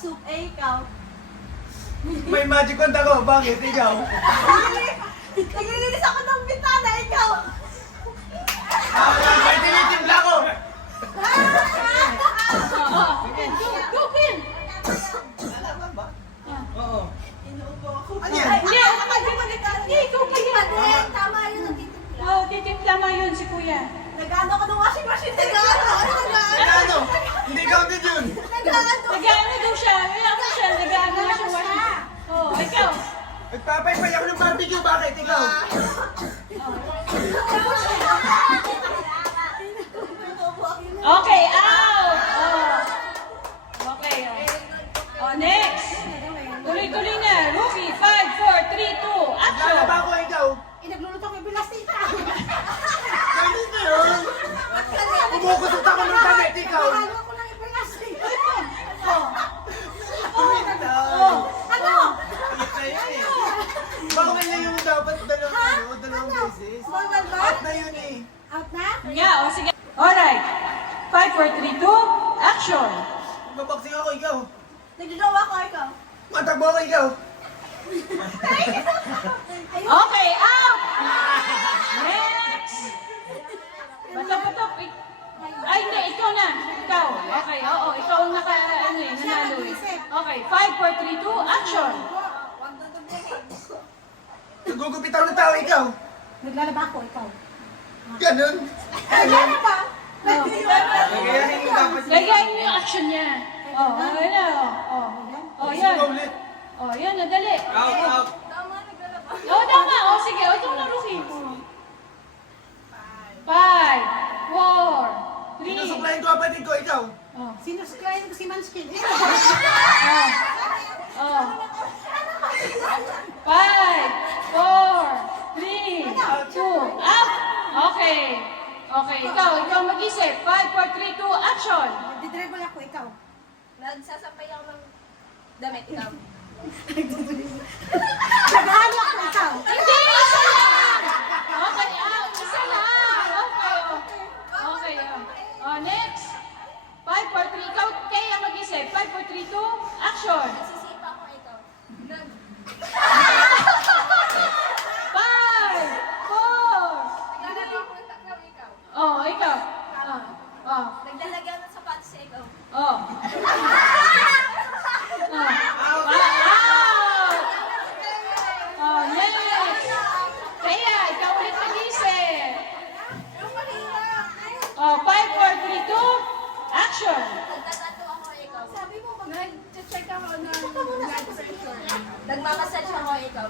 soup, eh, ikaw. May magic wand ako. Bakit? Ikaw? Naglilinis ako ng bitana, ikaw. May tinitimpla ko. Go, Queen! Tama ba? Oo. Inuubo ako. Ano yan? Hindi, ikaw pa yan. Tama yun, nagtitimpla. Oh, titimpla mo yun si Kuya. Nag-ano ko ng washing machine. Nag-ano? Ano? Hindi counted yun. Nag-ano? Nag-ano daw siya. Wala mo siya. Nag-ano nga siya washing. Oh, ikaw. Nagpapaypay ako ng barbecue. Bakit? Ikaw? Okay, out! Oh. Okay, oh. Oh, next. Tuloy-tuloy na. Rookie, 5, 4, 3, 2, action! Lala ba ako ikaw? Inagluluto ko yung bilastika. Pwede na yun. Umukusot ako ng damit. Ikaw? Ano ko lang yung bilastika. Ano? Kita yun eh. Bawal na yung dapat dalawang beses. Bawal ba? Out na yun eh. Out na? Nga, oh, sige. Alright. 5, 4, 3, 2, action! Mabaksing ako ikaw. Nagdadawa ako, ikaw. Matakbo ako ikaw. Ayun. Okay, out! Next! Batok. Ay, hindi, ikaw na. Ikaw. Okay, oo, ikaw ang nanalo eh. Okay, 5, 4, 3, 2, action! Nagugupit ako ng tao ikaw. Naglalaba ako, ikaw. Ganun. Naglalaba? Nagayahin mo dapat. Lagayin mo yung action niya. Oh, ano na, oh. Oh, yan. Ikaw ulit. Oh, yan, nadali. Out. Oh, tama. Oh, sige. Oh, ito na, Rookie. 5, 4, 3. Sinusuklayin ko kapatid ko ikaw. Oh. Sino sa client ko si Manskin? Oh. 5, 4, 3, 2, up! Okay. Okay, ikaw mag-isip. 5, 4, 3, 2, action! Didribble ako, ikaw. Nagsasampay ako ng damit, ikaw. Nagahalo ako, ikaw. Hindi! Isa lang! Okay, out! Isa lang! Okay. Okay, oh. Next! 5, 4, 3, ikaw kaya mag-isip. 5, 4, 3, 2, action! Nagsisipa ako, ikaw. 5, 4, Naglalagay ako ng taklaw, ikaw. oh, ikaw. Oh. Naglalagay ako ng sapatos sa ikaw. Oh. Out! Oh, next! Kaya, ikaw ulit mag-isip. Oh, 5, 4, 3, 2, action! Nagtatato ako, ikaw. Sabi mo, Nag-check ako ng blood pressure. Nagmamassage ako, ikaw.